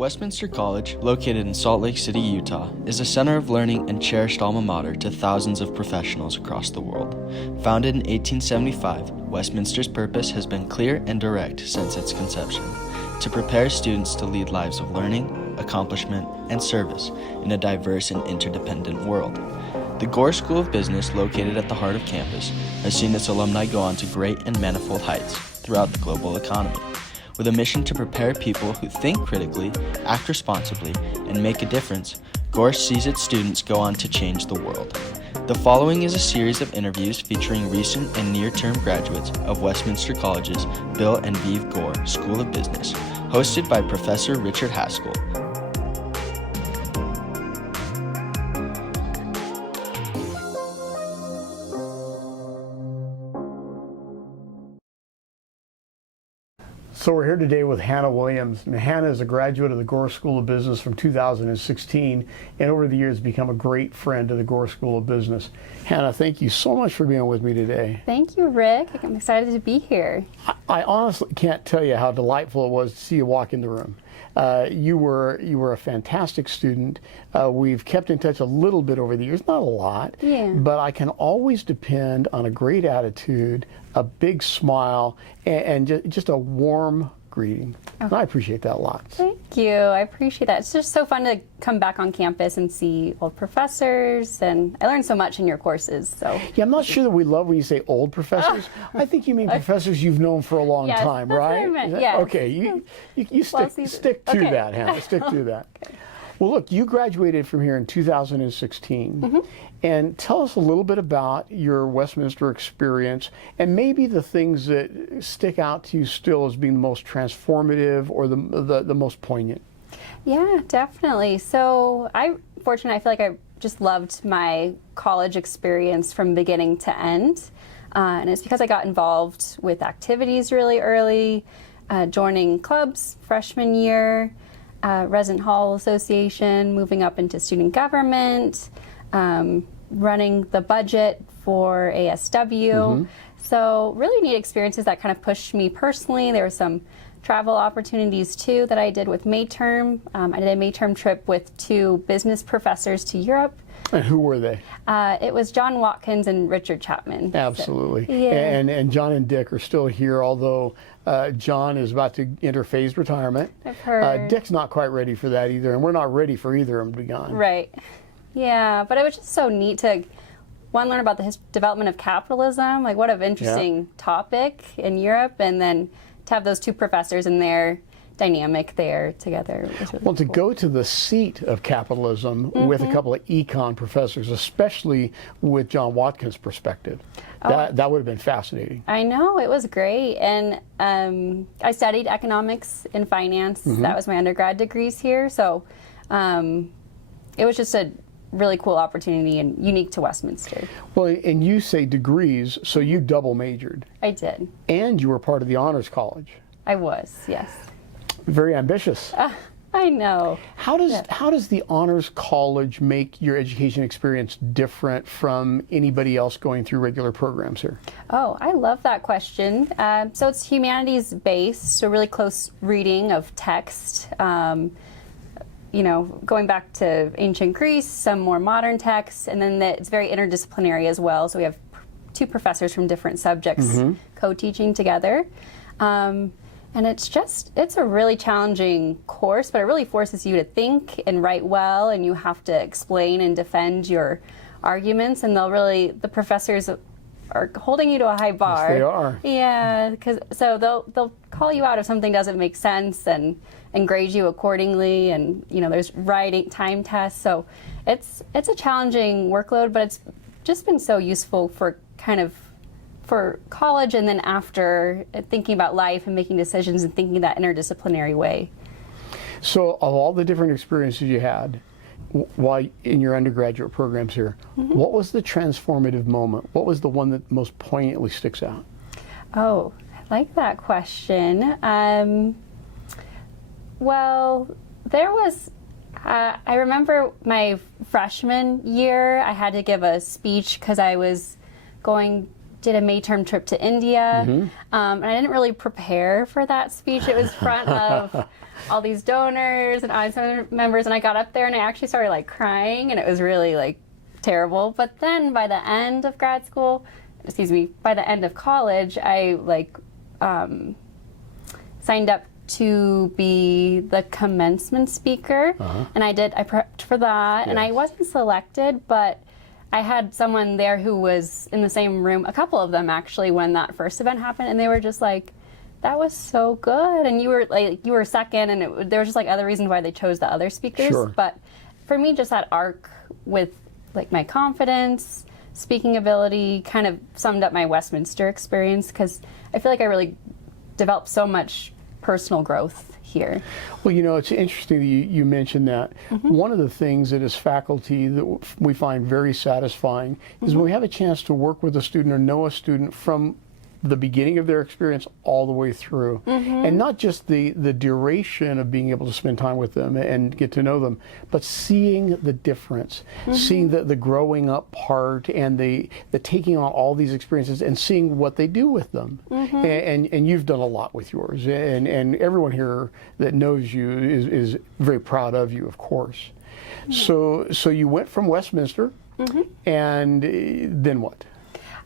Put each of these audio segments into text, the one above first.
Westminster College, located in Salt Lake City, Utah, is a center of learning and cherished alma mater to thousands of professionals across the world. Founded in 1875, Westminster's purpose has been clear and direct since its conception: to prepare students to lead lives of learning, accomplishment, and service in a diverse and interdependent world. The Gore School of Business, located at the heart of campus, has seen its alumni go on to great and manifold heights throughout the global economy. With a mission to prepare people who think critically, act responsibly, and make a difference, Gore sees its students go on to change the world. The following is a series of interviews featuring recent and near-term graduates of Westminster College's Bill and Vive Gore School of Business, hosted by Professor Richard Haskell. So we're here today with Hannah Williams. And Hannah is a graduate of the Gore School of Business from 2016, and over the years become a great friend of the Gore School of Business. Hannah, thank you so much for being with me today. Thank you, Rick. I'm excited to be here. I honestly can't tell you how delightful it was to see you walk in the room. You were a fantastic student. We've kept in touch a little bit over the years, not a lot, but I can always depend on a great attitude, a big smile, and just a warm greeting. And I appreciate that a lot. Thank you. I appreciate that. It's just so fun to come back on campus and see old professors, and I learned so much in your courses. So yeah, I'm not sure that we love when you say old professors. I think you mean professors you've known for a long time, that's right? what I meant. Yeah. Okay, you stick to that, Hannah. Stick to that. Okay. Well, look, you graduated from here in 2016, and tell us a little bit about your Westminster experience and maybe the things that stick out to you still as being the most transformative or the most poignant. Yeah, definitely. So I feel like I just loved my college experience from beginning to end, and it's because I got involved with activities really early, joining clubs freshman year, Resident Hall Association, moving up into student government, running the budget for ASW. So really neat experiences that kind of pushed me personally. There were some travel opportunities too that I did with Mayterm. I did a Mayterm trip with 2 business professors to Europe. And who were they? It was John Watkins and Richard Chapman. Absolutely. So, yeah. And John and Dick are still here, although John is about to enter phased retirement. I've heard. Dick's not quite ready for that either, and we're not ready for either of them to be gone. Right. Yeah, but it was just so neat to, learn about the development of capitalism. Like, what an interesting topic in Europe, and then to have those 2 professors and their dynamic there together. Was really well, to cool. go to the seat of capitalism with a couple of econ professors, especially with John Watkins' perspective, that would have been fascinating. I know, it was great. And I studied economics and finance. That was my undergrad degrees here. So it was just a really cool opportunity and unique to Westminster. Well, and you say degrees, so you double majored. I did. And you were part of the Honors College. I was, yes. Very ambitious. I know. How does the Honors College make your education experience different from anybody else going through regular programs here? Oh, I love that question. So it's humanities based, so really close reading of text. Going back to ancient Greece, some more modern texts, and then it's very interdisciplinary as well. So we have 2 professors from different subjects co-teaching together. And it's a really challenging course, but it really forces you to think and write well, and you have to explain and defend your arguments, and the professors are holding you to a high bar. Yes, they are. Yeah, so they'll call you out if something doesn't make sense and grade you accordingly, and there's writing time tests. So it's a challenging workload, but it's just been so useful for college, and then after thinking about life and making decisions and thinking that interdisciplinary way. So of all the different experiences you had while in your undergraduate programs here, what was the transformative moment? What was the one that most poignantly sticks out? Oh, I like that question. Well, there was, I remember my freshman year, I had to give a speech because I was going did a May term trip to India, and I didn't really prepare for that speech. It was in front of all these donors and audience members, and I got up there and I actually started like crying, and it was really like terrible. But then by the end of grad school, by the end of college, I like signed up to be the commencement speaker, and I prepped for that, and I wasn't selected, but I had someone there who was in the same room, a couple of them actually, when that first event happened, and they were just like, that was so good, and you were second, and there was just like other reasons why they chose the other speakers. Sure. But for me, just that arc with like my confidence, speaking ability, kind of summed up my Westminster experience, because I feel like I really developed so much personal growth here. Well, you know, it's interesting that you mentioned that. One of the things that as faculty that we find very satisfying is when we have a chance to work with a student or know a student from the beginning of their experience all the way through, and not just the duration of being able to spend time with them and get to know them, but seeing the difference, seeing the growing up part and the taking on all these experiences and seeing what they do with them. And you've done a lot with yours, and everyone here that knows you is very proud of you, of course. So you went from Westminster, and then what?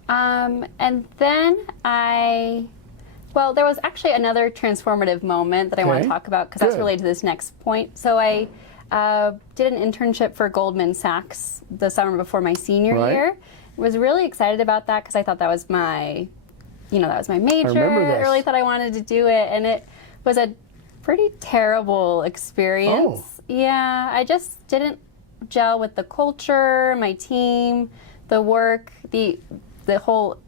And then there was actually another transformative moment that I want to talk about, because that's related to this next point. So I did an internship for Goldman Sachs the summer before my senior year. Was really excited about that because I thought that was my major. I really thought I wanted to do it, and it was a pretty terrible experience. Yeah, I just didn't gel with the culture, my team, the work, the whole,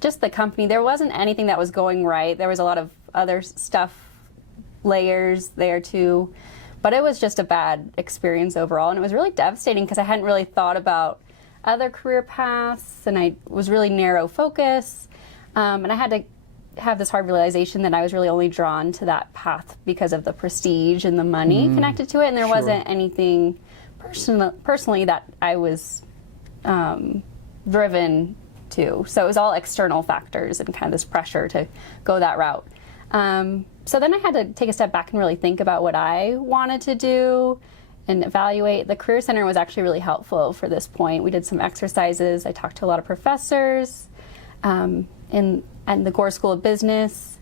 just the company. There wasn't anything that was going right. There was a lot of other stuff, layers there too. But it was just a bad experience overall. And it was really devastating because I hadn't really thought about other career paths, and I was really narrow focus. And I had to have this hard realization that I was really only drawn to that path because of the prestige and the money connected to it. And there wasn't anything personally that I was driven to. So it was all external factors and kind of this pressure to go that route. So then I had to take a step back and really think about what I wanted to do and evaluate. The Career Center was actually really helpful for this point. We did some exercises. I talked to a lot of professors in the Gore School of Business,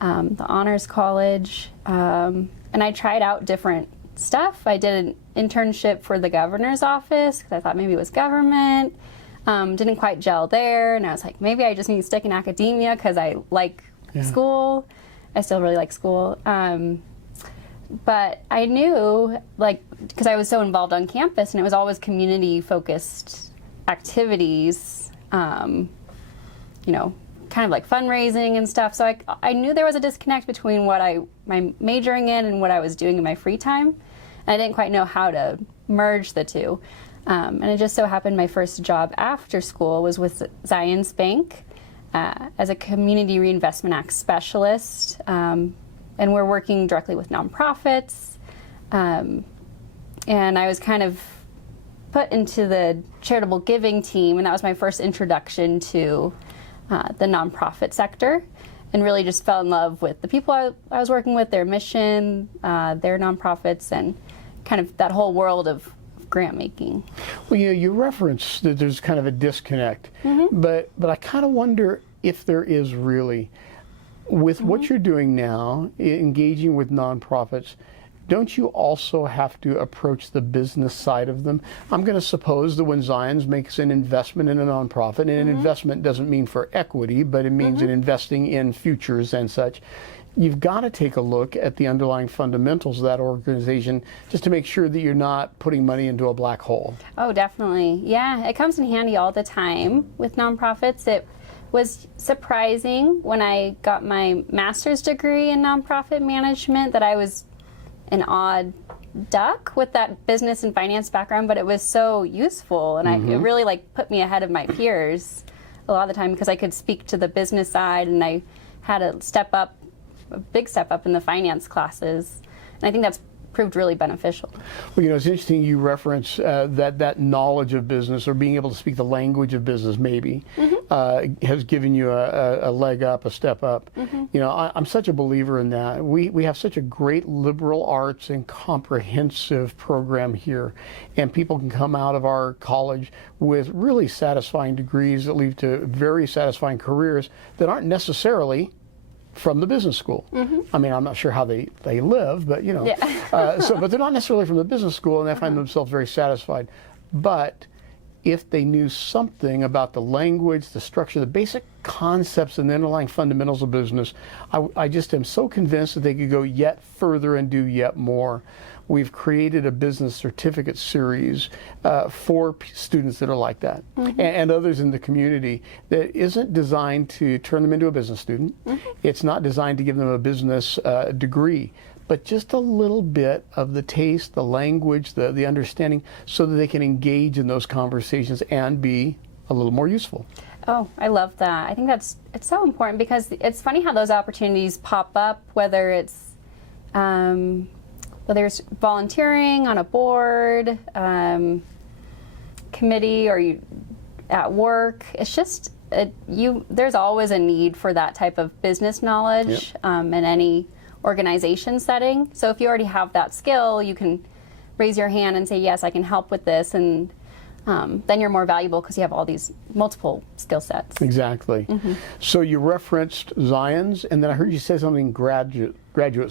the Honors College, and I tried out different stuff. I did an internship for the governor's office because I thought maybe it was government. Didn't quite gel there, and I was like, maybe I just need to stick in academia because I like school. I still really like school. But I knew, because I was so involved on campus, and it was always community-focused activities, kind of like fundraising and stuff. So I knew there was a disconnect between what my majoring in and what I was doing in my free time. And I didn't quite know how to merge the two. And it just so happened my first job after school was with Zions Bank as a Community Reinvestment Act specialist. And we're working directly with nonprofits. And I was kind of put into the charitable giving team, and that was my first introduction to the nonprofit sector, and really just fell in love with the people I was working with, their mission, their nonprofits, and kind of that whole world of grant making. Well, you referenced that there's kind of a disconnect, but I kind of wonder if there is really. With what you're doing now, engaging with nonprofits, don't you also have to approach the business side of them? I'm going to suppose that when Zions makes an investment in a nonprofit, and an investment doesn't mean for equity, but it means in investing in futures and such, you've got to take a look at the underlying fundamentals of that organization just to make sure that you're not putting money into a black hole. Oh, definitely. Yeah, it comes in handy all the time with nonprofits. It was surprising when I got my master's degree in nonprofit management that I was an odd duck with that business and finance background, but it was so useful, and it really put me ahead of my peers a lot of the time because I could speak to the business side, and I had a big step up in the finance classes. And I think that's proved really beneficial. Well, it's interesting you reference that knowledge of business, or being able to speak the language of business maybe, has given you a leg up, a step up. I'm such a believer in that. We have such a great liberal arts and comprehensive program here, and people can come out of our college with really satisfying degrees that lead to very satisfying careers that aren't necessarily from the business school. I mean, I'm not sure how they live, but but they're not necessarily from the business school, and they find themselves very satisfied. But if they knew something about the language, the structure, the basic concepts and the underlying fundamentals of business, I just am so convinced that they could go yet further and do yet more. We've created a business certificate series for students that are like that, and others in the community, that isn't designed to turn them into a business student. It's not designed to give them a business degree, but just a little bit of the taste, the language, the understanding, so that they can engage in those conversations and be a little more useful. Oh, I love that. I think it's so important, because it's funny how those opportunities pop up, whether it's volunteering on a board, committee, or you at work. It's just there's always a need for that type of business knowledge in any organization setting. So if you already have that skill, you can raise your hand and say, yes, I can help with this, and then you're more valuable because you have all these multiple skill sets. Exactly. So you referenced Zions, and then I heard you say something graduate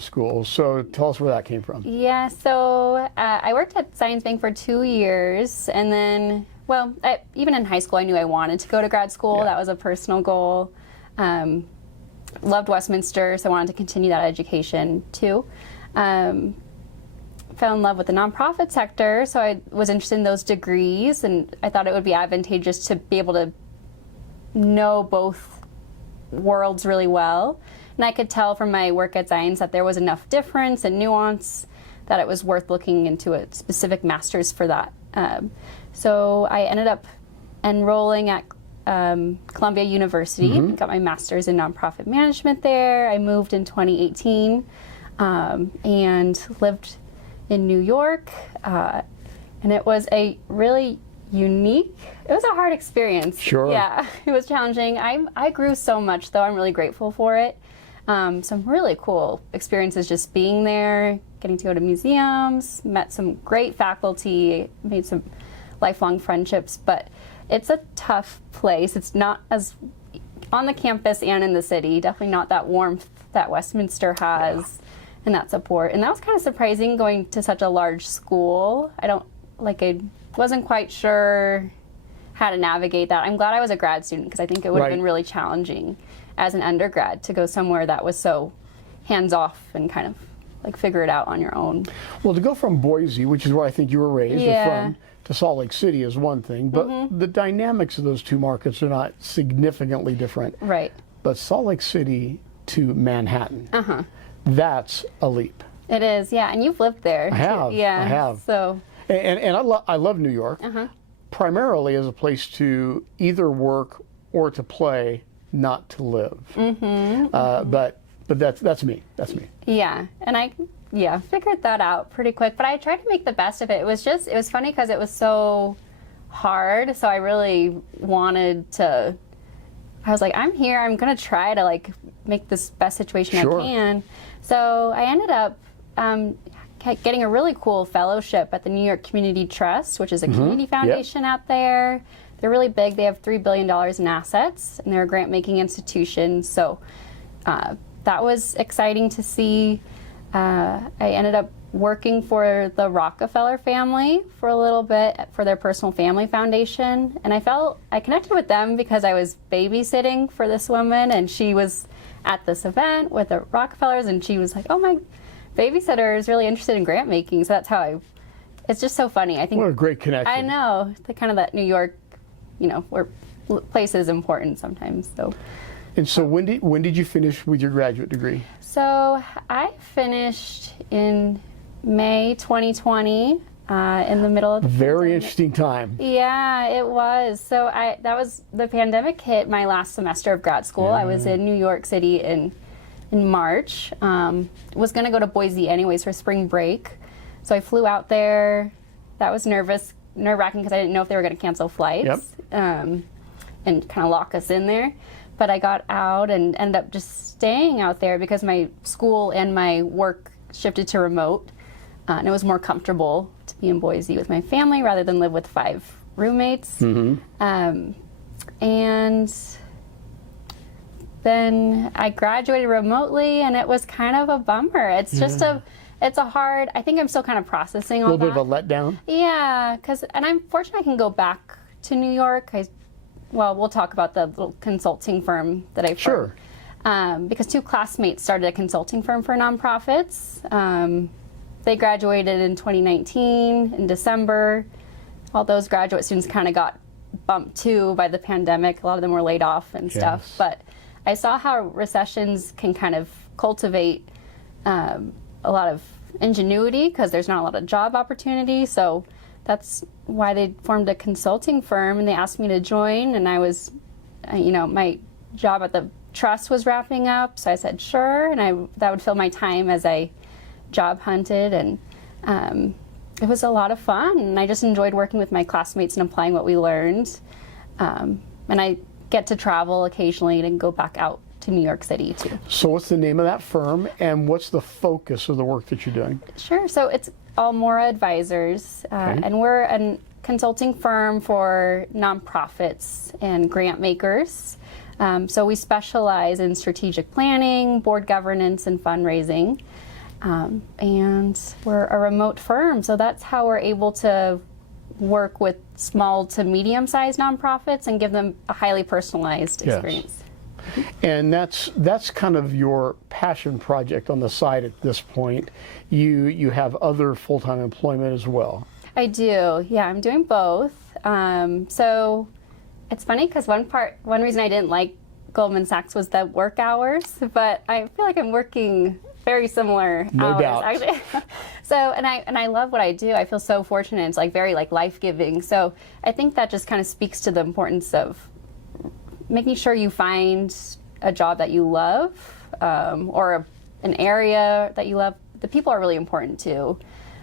school. So tell us where that came from. Yeah, so I worked at Zions Bank for 2 years, and then, even in high school, I knew I wanted to go to grad school. That was a personal goal. Loved Westminster, so I wanted to continue that education too. Fell in love with the nonprofit sector, so I was interested in those degrees, and I thought it would be advantageous to be able to know both worlds really well. And I could tell from my work at Zions that there was enough difference and nuance that it was worth looking into a specific master's for that. So I ended up enrolling at Columbia University, got my master's in nonprofit management there. I moved in 2018 and lived in New York, and it was a really unique, it was a hard experience. Sure. Yeah, it was challenging. I grew so much, though. I'm really grateful for it. Some really cool experiences just being there, getting to go to museums, met some great faculty, made some lifelong friendships, but it's a tough place. It's not as, on the campus and in the city, definitely not that warmth that Westminster has. And that support. And that was kind of surprising, going to such a large school. I wasn't quite sure how to navigate that. I'm glad I was a grad student, because I think it would have been really challenging as an undergrad to go somewhere that was so hands-off and kind of like figure it out on your own. Well, to go from Boise, which is where I think you were raised, to Salt Lake City is one thing, but the dynamics of those two markets are not significantly different. Right. But Salt Lake City to Manhattan, that's a leap. It is, yeah, and you've lived there. I have. Yeah, I have. So. And I love New York, primarily as a place to either work or to play, not to live. But that's me. That's me. Yeah, and I figured that out pretty quick. But I tried to make the best of it. It was funny because it was so hard. So I really wanted to. I was like, I'm here. I'm gonna try to make this best situation I can. So I ended up getting a really cool fellowship at the New York Community Trust, which is a community foundation out there. They're really big. They have $3 billion in assets, and they're a grant-making institution. So that was exciting to see. I ended up working for the Rockefeller family for a little bit for their personal family foundation. And I connected with them because I was babysitting for this woman, and she was at this event with the Rockefellers, and she was like, oh, my babysitter is really interested in grant making. So that's how it's just so funny. I think what a great connection. I know, that New York, where place is important sometimes. So. And so when did you finish with your graduate degree? So I finished in May 2020, in the middle of the very interesting time. Yeah, it was. So the pandemic hit my last semester of grad school. I was in New York City in March. Was going to go to Boise anyways for spring break, So I flew out there. That was nerve-wracking because I didn't know if they were going to cancel flights and kind of lock us in there. But I got out and ended up just staying out there because my school and my work shifted to remote. And it was more comfortable to be in Boise with my family rather than live with 5 roommates. And then I graduated remotely, and it was kind of a bummer. It's just it's a hard, I think I'm still kind of processing all that. A little bit of a letdown? Yeah, and I'm fortunate I can go back to New York. Well, we'll talk about the little consulting firm that I Sure. Because 2 classmates started a consulting firm for nonprofits. They graduated in 2019 in December. All those graduate students kind of got bumped too by the pandemic. A lot of them were laid off and stuff. But I saw how recessions can kind of cultivate a lot of ingenuity because there's not a lot of job opportunity. So that's why they formed a consulting firm, and they asked me to join. And I was, my job at the trust was wrapping up, so I said sure, and that would fill my time as I job hunted, and it was a lot of fun, and I just enjoyed working with my classmates and applying what we learned. And I get to travel occasionally and go back out to New York City too. So what's the name of that firm, and what's the focus of the work that you're doing? Sure, so it's Almora Advisors, and we're a consulting firm for nonprofits and grant makers. So we specialize in strategic planning, board governance, and fundraising. And we're a remote firm, so that's how we're able to work with small to medium-sized nonprofits and give them a highly personalized experience. And that's kind of your passion project on the side at this point. You have other full-time employment as well. I do, yeah, I'm doing both. So it's funny because one reason I didn't like Goldman Sachs was the work hours, but I feel like I'm working very similar hours. No doubt. Actually. So, and I love what I do. I feel so fortunate. It's like very life-giving. So I think that just kind of speaks to the importance of making sure you find a job that you love, or an area that you love. The people are really important too.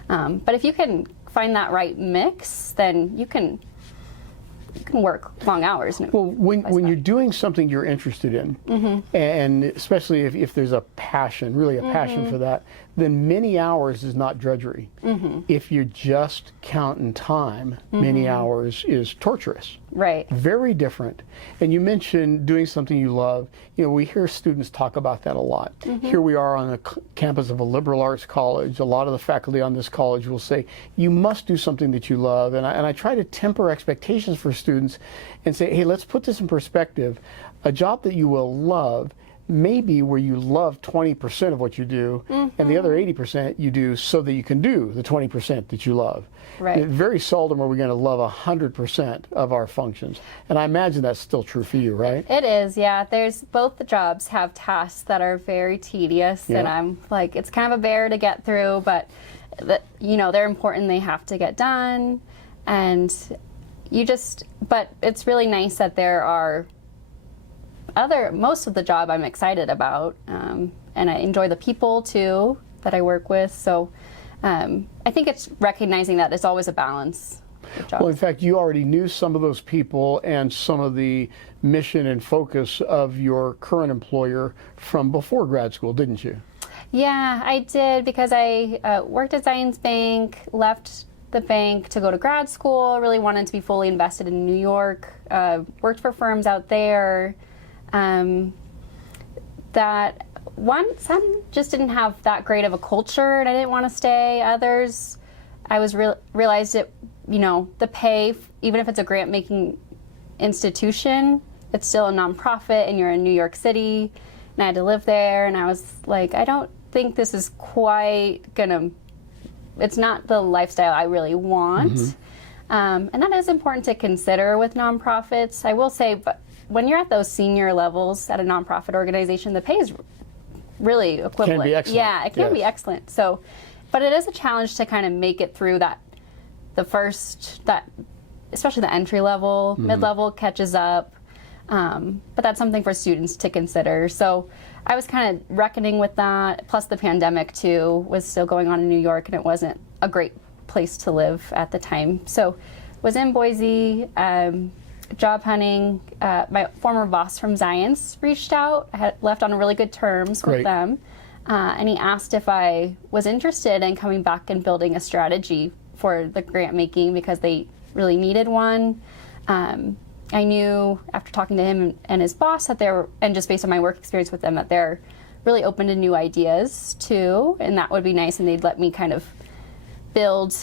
But if you can find that right mix, then you can work long hours. Well, when you're doing something you're interested in, and especially if there's a passion, really a passion for that, then many hours is not drudgery. If you're just counting time, many hours is torturous. Right. Very different. And you mentioned doing something you love. We hear students talk about that a lot. Here we are on the campus of a liberal arts college. A lot of the faculty on this college will say, you must do something that you love. And I try to temper expectations for students and say, hey, let's put this in perspective. A job that you will love may be where you love 20% of what you do, and the other 80% you do so that you can do the 20% that you love. Right. Very seldom are we going to love 100% of our functions. And I imagine that's still true for you, right? It is, yeah. Both the jobs have tasks that are very tedious, and I'm like, it's kind of a bear to get through, but they're important. They have to get done, and but it's really nice that there are most of the job I'm excited about, and I enjoy the people too that I work with. So I think it's recognizing that it's always a balance. Well, in fact, you already knew some of those people and some of the mission and focus of your current employer from before grad school, didn't you? Yeah, I did, because I worked at Zions Bank, left the bank to go to grad school, really wanted to be fully invested in New York, worked for firms out there. Some just didn't have that great of a culture, and I didn't want to stay. Others, I realized it. The pay, even if it's a grant-making institution, it's still a nonprofit, and you're in New York City, and I had to live there. And I was like, I don't think this is quite gonna. It's not the lifestyle I really want, and that is important to consider with nonprofits. I will say, but when you're at those senior levels at a nonprofit organization, the pay is really equivalent. Can be excellent. Yeah, it can be excellent. So, but it is a challenge to kind of make it through especially the entry level, mid-level catches up. But that's something for students to consider. So I was kind of reckoning with that. Plus the pandemic too was still going on in New York, and it wasn't a great place to live at the time. So was in Boise, job hunting. My former boss from Zions reached out. I had left on really good terms with them. And he asked if I was interested in coming back and building a strategy for the grant making because they really needed one. I knew after talking to him and his boss that and just based on my work experience with them, that they're really open to new ideas too, and that would be nice, and they'd let me kind of build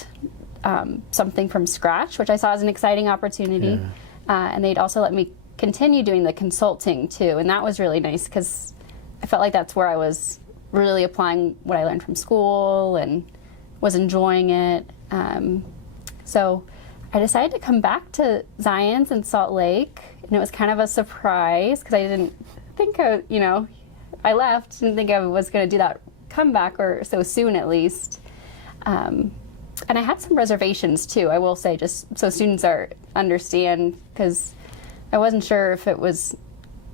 something from scratch, which I saw as an exciting opportunity. And they'd also let me continue doing the consulting too, and that was really nice because I felt like that's where I was really applying what I learned from school and was enjoying it. So I decided to come back to Zions in Salt Lake, and it was kind of a surprise because I didn't think I left, didn't think I was going to do that comeback or so soon at least. And I had some reservations too, I will say, just so students understand, because I wasn't sure if it was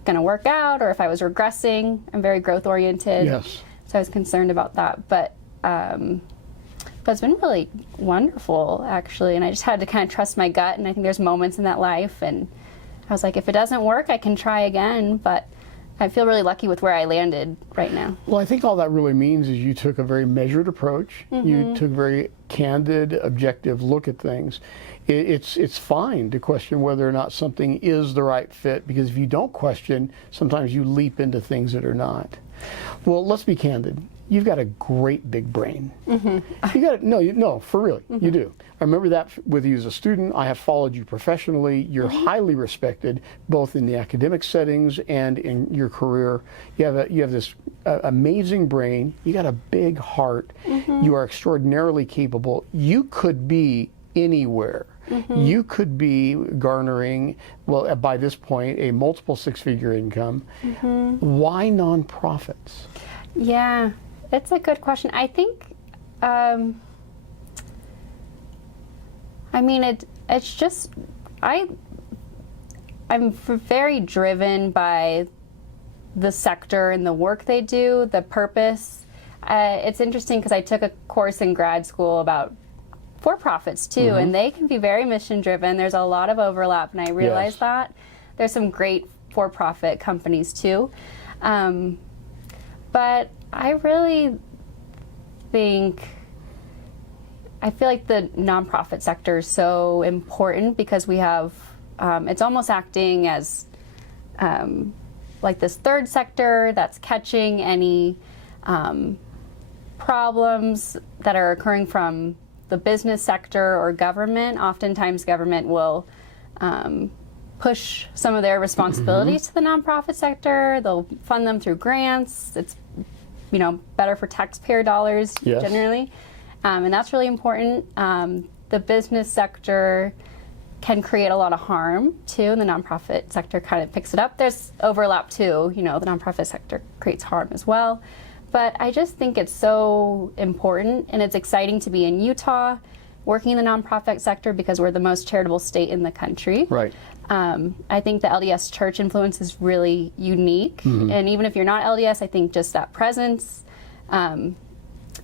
going to work out or if I was regressing. I'm very growth oriented. Yes. So I was concerned about that. But it's been really wonderful, actually, and I just had to kind of trust my gut, and I think there's moments in that life, and I was like, if it doesn't work, I can try again, but I feel really lucky with where I landed right now. Well, I think all that really means is you took a very measured approach. You took a very candid, objective look at things. It's fine to question whether or not something is the right fit, because if you don't question, sometimes you leap into things that are not. Well, let's be candid. You've got a great big brain. You got no, for real, you do. I remember that with you as a student. I have followed you professionally. You're highly respected, both in the academic settings and in your career. You have this amazing brain. You got a big heart. You are extraordinarily capable. You could be anywhere. You could be garnering, well, by this point, a multiple six-figure income. Why nonprofits? Yeah, it's a good question. I think, it's just, I'm very driven by the sector and the work they do, the purpose. It's interesting because I took a course in grad school about for-profits too, and they can be very mission-driven. There's a lot of overlap, and I realize that. There's some great for-profit companies too. But I really I feel like the nonprofit sector is so important because we have, it's almost acting as like this third sector that's catching any problems that are occurring from the business sector or government. Oftentimes government will push some of their responsibilities to the nonprofit sector. They'll fund them through grants. It's better for taxpayer dollars generally. And that's really important. The business sector can create a lot of harm too, and the nonprofit sector kind of picks it up. There's overlap too, the nonprofit sector creates harm as well. But I just think it's so important, and it's exciting to be in Utah working in the nonprofit sector because we're the most charitable state in the country. Right. I think the LDS church influence is really unique. And even if you're not LDS, I think just that presence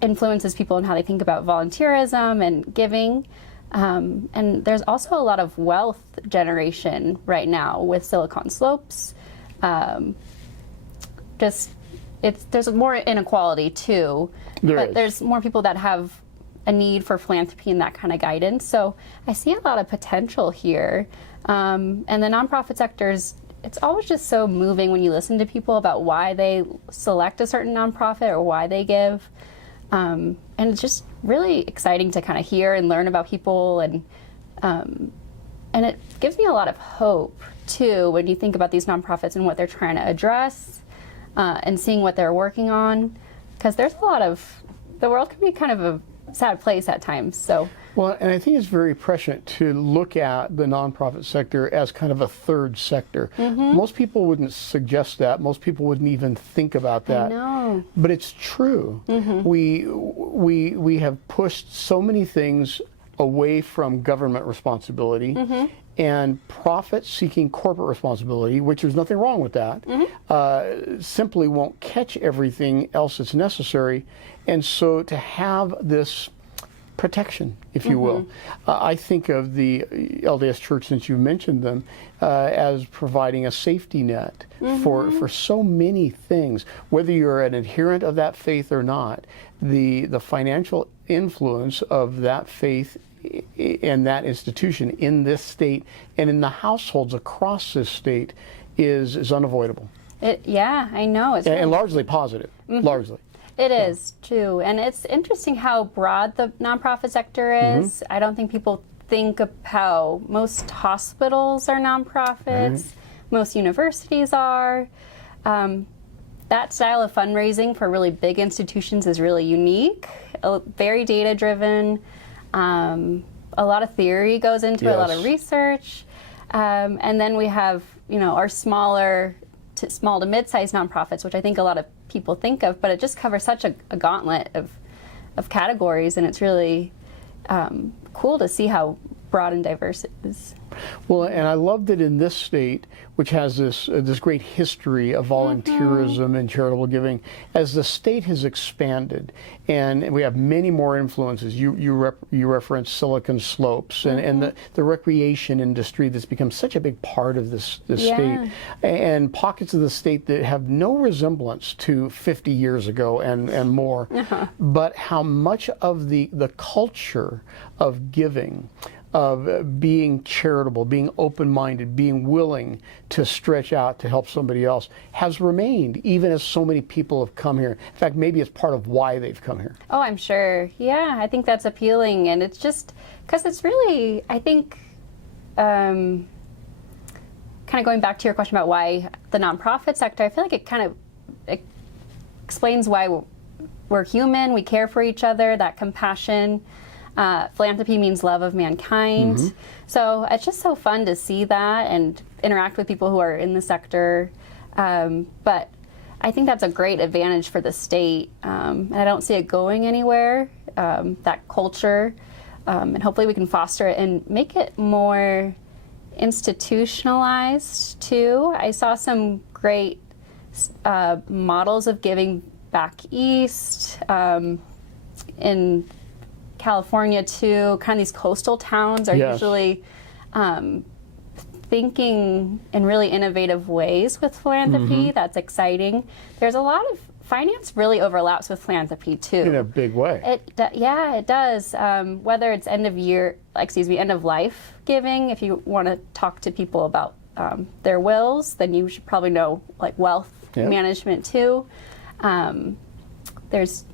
influences people in how they think about volunteerism and giving. And there's also a lot of wealth generation right now with Silicon Slopes. There's more inequality too, there's more people that have a need for philanthropy and that kind of guidance. So I see a lot of potential here. And the nonprofit sectors, it's always just so moving when you listen to people about why they select a certain nonprofit or why they give. And it's just really exciting to kind of hear and learn about people, and it gives me a lot of hope too when you think about these nonprofits and what they're trying to address. And seeing what they're working on, because there's a lot of, the world can be kind of a sad place at times. So. Well, and I think it's very prescient to look at the nonprofit sector as kind of a third sector. Most people wouldn't suggest that. Most people wouldn't even think about that. I know. But it's true. We have pushed so many things away from government responsibility And profit-seeking corporate responsibility, which there's nothing wrong with that, simply won't catch everything else that's necessary. And so to have this protection, if you will. I think of the LDS Church, since you mentioned them, as providing a safety net for so many things. Whether you're an adherent of that faith or not, the financial influence of that faith and that institution in this state and in the households across this state is unavoidable. Yeah, I know. It's and largely positive, largely. It is, too. And it's interesting how broad the nonprofit sector is. I don't think people think of how most hospitals are nonprofits, most universities are. That style of fundraising for really big institutions is really unique, very data-driven. A lot of theory goes into it, a lot of research. And then we have, our small to mid-sized nonprofits, which I think a lot of people think of, but it just covers such a gauntlet of categories, and it's really cool to see how broad and diverse it is. Well, and I love that in this state, which has this great history of volunteerism and charitable giving, as the state has expanded, and we have many more influences. You referenced Silicon Slopes and the recreation industry that's become such a big part of this state, and pockets of the state that have no resemblance to 50 years ago and more, but how much of the culture of giving, of being charitable, being open-minded, being willing to stretch out to help somebody else has remained, even as so many people have come here. In fact, maybe it's part of why they've come here. Oh, I'm sure. Yeah, I think that's appealing. And it's just because it's really, I think, kind of going back to your question about why the nonprofit sector, I feel like it explains why we're human, we care for each other, that compassion. Philanthropy means love of mankind. So it's just so fun to see that and interact with people who are in the sector. But I think that's a great advantage for the state. And I don't see it going anywhere, that culture. And hopefully we can foster it and make it more institutionalized too. I saw some great models of giving back east in California too. Kind of these coastal towns are usually thinking in really innovative ways with philanthropy. That's exciting. There's a lot of finance really overlaps with philanthropy too. In a big way. It does. Whether it's end of life giving, if you want to talk to people about their wills, then you should probably know like wealth management too. There's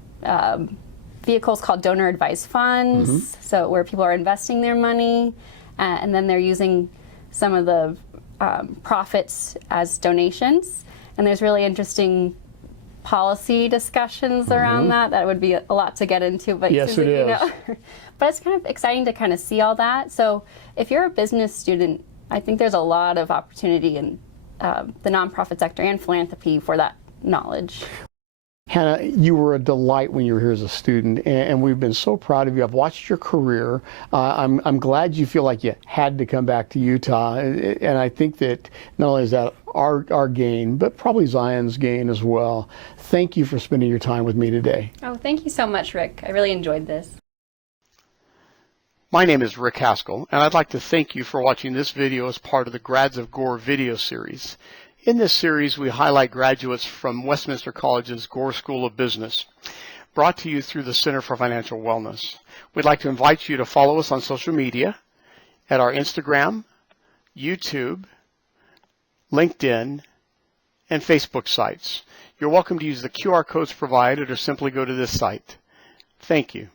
vehicles called donor advised funds, so where people are investing their money, and then they're using some of the profits as donations. And there's really interesting policy discussions around that. That would be a lot to get into, but yes, it is. But it's kind of exciting to kind of see all that. So if you're a business student, I think there's a lot of opportunity in the nonprofit sector and philanthropy for that knowledge. Hannah, you were a delight when you were here as a student, and we've been so proud of you. I've watched your career. I'm glad you feel like you had to come back to Utah, and I think that not only is that our gain, but probably Zion's gain as well. Thank you for spending your time with me today. Oh, thank you so much, Rick. I really enjoyed this. My name is Rick Haskell, and I'd like to thank you for watching this video as part of the Grads of Gore video series. In this series, we highlight graduates from Westminster College's Gore School of Business, brought to you through the Center for Financial Wellness. We'd like to invite you to follow us on social media at our Instagram, YouTube, LinkedIn, and Facebook sites. You're welcome to use the QR codes provided or simply go to this site. Thank you.